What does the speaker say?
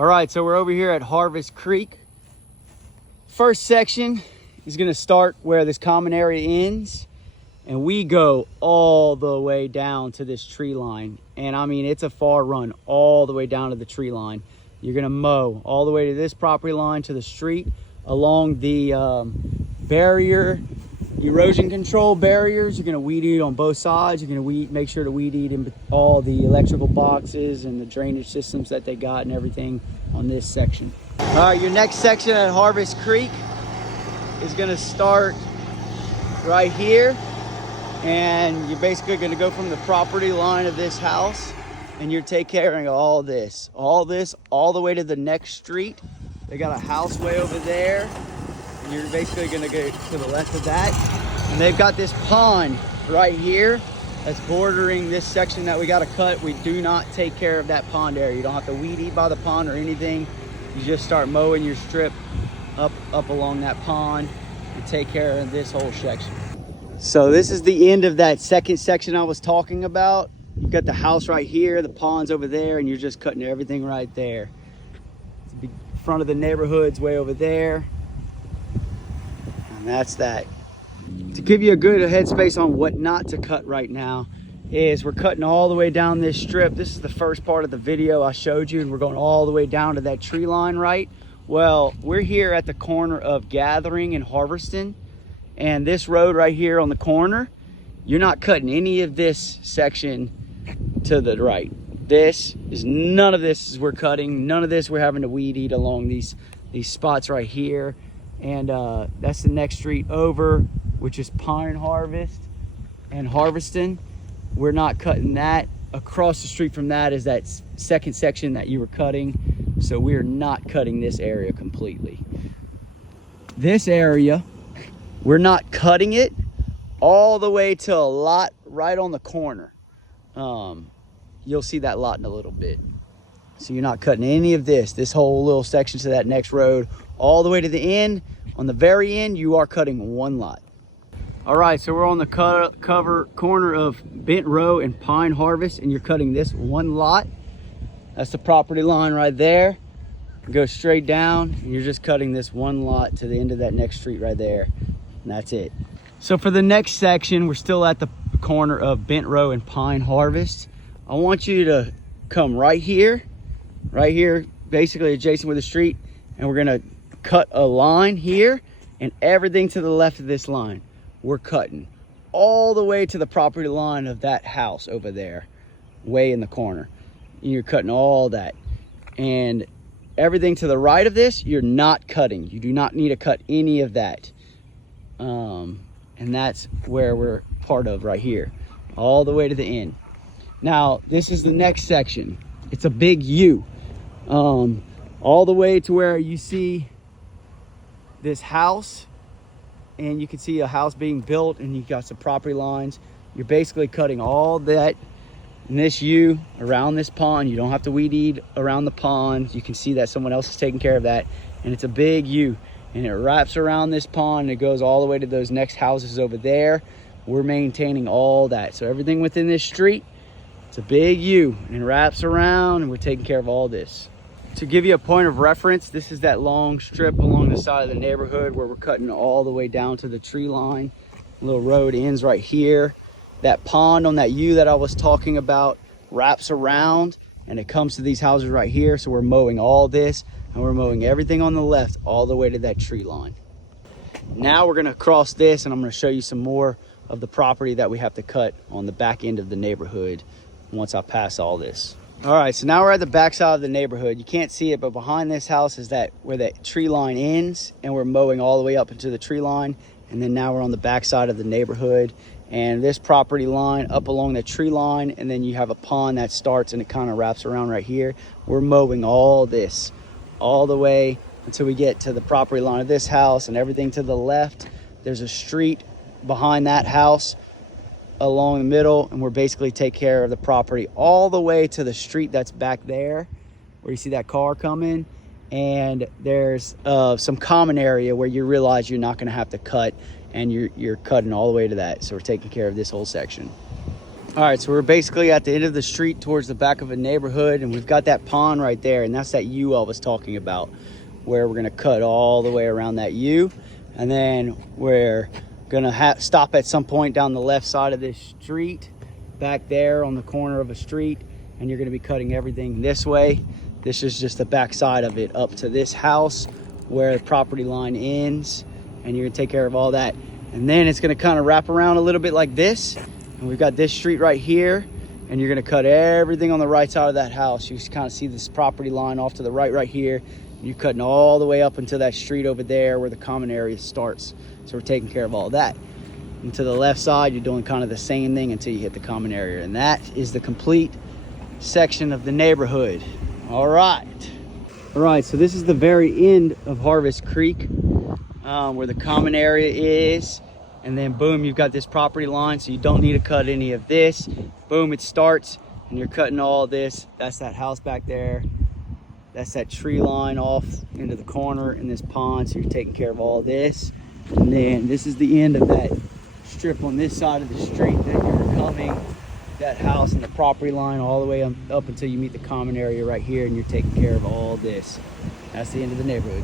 All right, so we're over here at Harvest Creek. First section is gonna start where this common area ends, and we go all the way down to this tree line. And I mean, it's a far run all the way down to the tree line. You're gonna mow all the way to this property line to the street along the barrier, erosion control barriers. You're gonna weed eat on both sides. You're gonna make sure to weed eat in all the electrical boxes and the drainage systems that they got and everything on this section. All right, your next section at Harvest Creek is gonna start right here. And you're basically gonna go from the property line of this house, and you're taking care of all this, all the way to the next street. They got a house way over there. And you're basically gonna go to the left of that. And they've got this pond right here that's bordering this section that we gotta cut. We do not take care of that pond area. You don't have to weed eat by the pond or anything. You just start mowing your strip up along that pond and take care of this whole section. So this is the end of that second section I was talking about. You've got the house right here, the pond's over there, and you're just cutting everything right there. The front of the neighborhood's way over there. And that's that. To give you a good headspace on what not to cut right now is we're cutting all the way down this strip. This is the first part of the video I showed you, and we're going all the way down to that tree line, right? Well, we're here at the corner of Gathering and Harveston. And this road right here on the corner, you're not cutting any of this section to the right. None of this we're cutting. None of this we're having to weed eat along these spots right here. And that's the next street over, which is Pine Harvest and Harveston. We're not cutting that. Across the street from that is that second section that you were cutting. So we are not cutting this area completely. This area, we're not cutting it all the way to a lot right on the corner. You'll see that lot in a little bit. So you're not cutting any of this whole little section to that next road, all the way to the end. On the very end, you are cutting one lot. All right, so we're on the corner of Bent Row and Pine Harvest, and you're cutting this one lot. That's the property line right there. Go straight down, and you're just cutting this one lot to the end of that next street right there. And that's it. So for the next section, we're still at the corner of Bent Row and Pine Harvest. I want you to come right here, basically adjacent with the street, and we're gonna cut a line here, and everything to the left of this line, we're cutting all the way to the property line of that house over there, way in the corner. And you're cutting all that. And everything to the right of this, you're not cutting. You do not need to cut any of that. And that's where we're part of right here, all the way to the end. Now, this is the next section. It's a big U, all the way to where you see this house, and you can see a house being built, and you got some property lines. You're basically cutting all that in this U around this pond. You don't have to weed eat around the pond. You can see that someone else is taking care of that, and it's a big U. And it wraps around this pond, and it goes all the way to those next houses over there. We're maintaining all that. So everything within this street, it's a big U, and it wraps around, and we're taking care of all this. To give you a point of reference, this is that long strip along the side of the neighborhood where we're cutting all the way down to the tree line. The little road ends right here. That pond on that U that I was talking about wraps around, and it comes to these houses right here. So we're mowing all this, and we're mowing everything on the left all the way to that tree line. Now we're gonna cross this, and I'm gonna show you some more of the property that we have to cut on the back end of the neighborhood once I pass all this. All right, so now we're at the back side of the neighborhood. You can't see it, but behind this house is where that tree line ends, and we're mowing all the way up into the tree line. And then now we're on the back side of the neighborhood, and this property line up along the tree line, and then you have a pond that starts and it kind of wraps around right here. We're mowing all this all the way until we get to the property line of this house, and everything to the left. There's a street behind that house along the middle, and we're basically take care of the property all the way to the street that's back there where you see that car coming. And there's some common area where you realize you're not going to have to cut, and you're cutting all the way to that. So we're taking care of this whole section. All right, so we're basically at the end of the street towards the back of a neighborhood, and we've got that pond right there, and that's that U I was talking about, where we're gonna cut all the way around that U, and then we're gonna stop at some point down the left side of this street, back there on the corner of a street, and you're gonna be cutting everything this way. This is just the back side of it up to this house where the property line ends, and you're gonna take care of all that. And then it's gonna kind of wrap around a little bit like this. And we've got this street right here, and you're gonna cut everything on the right side of that house. You can kind of see this property line off to the right here. You're cutting all the way up until that street over there where the common area starts. So we're taking care of all that. And to the left side, you're doing kind of the same thing until you hit the common area. And that is the complete section of the neighborhood. All right, so this is the very end of Harvest Creek, where the common area is. And then boom, you've got this property line, so you don't need to cut any of this. Boom, it starts, and you're cutting all this. That's that house back there. That's that tree line off into the corner in this pond, so you're taking care of all this. And then this is the end of that strip on this side of the street that you're coming, that house and the property line all the way up until you meet the common area right here, and you're taking care of all this. That's the end of the neighborhood.